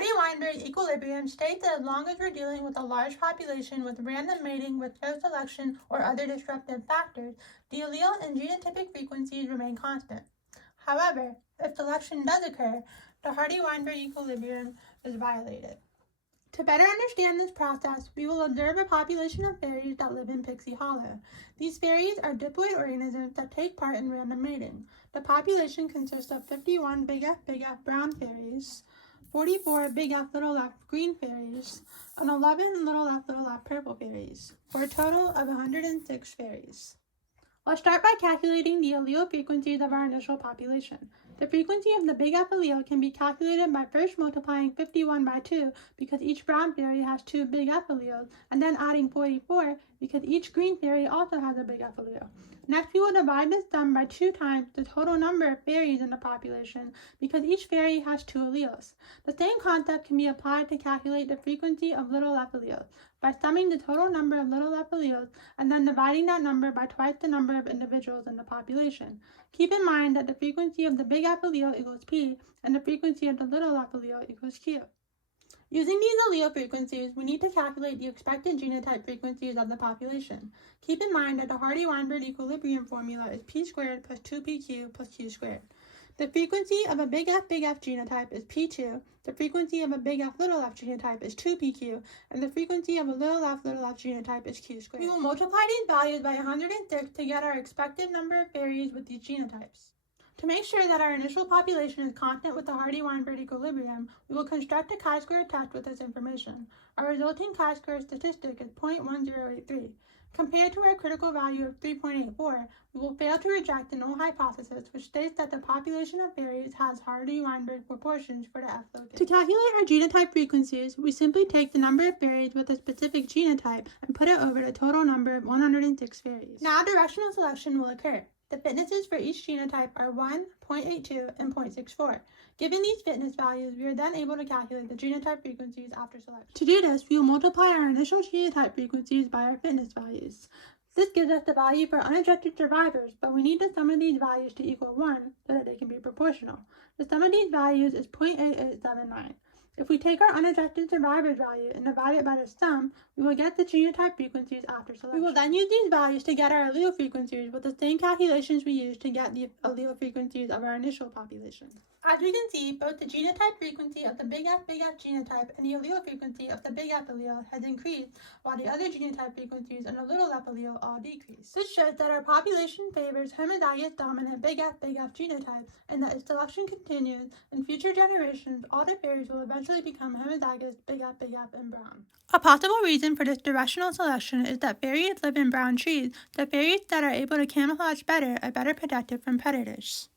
Hardy-Weinberg Equilibrium states that as long as we're dealing with a large population with random mating with no selection or other disruptive factors, the allele and genotypic frequencies remain constant. However, if selection does occur, the Hardy-Weinberg equilibrium is violated. To better understand this process, we will observe a population of fairies that live in Pixie Hollow. These fairies are diploid organisms that take part in random mating. The population consists of 51 big F brown fairies, 44 big F little f green fairies, and 11 little f purple fairies, for a total of 106 fairies. Let's start by calculating the allele frequencies of our initial population. The frequency of the big F allele can be calculated by first multiplying 51 by 2 because each brown fairy has 2 big F alleles, and then adding 44 because each green fairy also has a big F allele. Next, we will divide this sum by 2 times the total number of fairies in the population because each fairy has 2 alleles. The same concept can be applied to calculate the frequency of little f alleles by summing the total number of little f alleles and then dividing that number by twice the number of individuals in the population. Keep in mind that the frequency of the big F allele equals P and the frequency of the little f allele equals Q. Using these allele frequencies, we need to calculate the expected genotype frequencies of the population. Keep in mind that the Hardy-Weinberg equilibrium formula is P squared plus 2PQ plus Q squared. The frequency of a big F genotype is P2, the frequency of a big F genotype is 2PQ, and the frequency of a little f genotype is Q squared. We will multiply these values by 106 to get our expected number of fairies with these genotypes. To make sure that our initial population is constant with the Hardy-Weinberg equilibrium, we will construct a chi-square test with this information. Our resulting chi-square statistic is 0.1083. Compared to our critical value of 3.84, we will fail to reject the null hypothesis, which states that the population of fairies has Hardy-Weinberg proportions for the F locus. To calculate our genotype frequencies, we simply take the number of fairies with a specific genotype and put it over the total number of 106 fairies. Now directional selection will occur. The fitnesses for each genotype are 1, 0.82, and 0.64. Given these fitness values, we are then able to calculate the genotype frequencies after selection. To do this, we will multiply our initial genotype frequencies by our fitness values. This gives us the value for unadjusted survivors, but we need the sum of these values to equal 1 so that they can be proportional. The sum of these values is 0.8879. If we take our unadjusted survivors value and divide it by the sum, we will get the genotype frequencies after selection. We will then use these values to get our allele frequencies with the same calculations we used to get the allele frequencies of our initial population. As we can see, both the genotype frequency of the big F genotype and the allele frequency of the big F allele has increased, while the other genotype frequencies and the little f allele all decrease. This shows that our population favors homozygous dominant big F genotype, and that as selection continues, in future generations, all the fairies will eventually become homozygous big F and brown. A possible reason for this directional selection is that fairies live in brown trees, so fairies that are able to camouflage better are better protected from predators.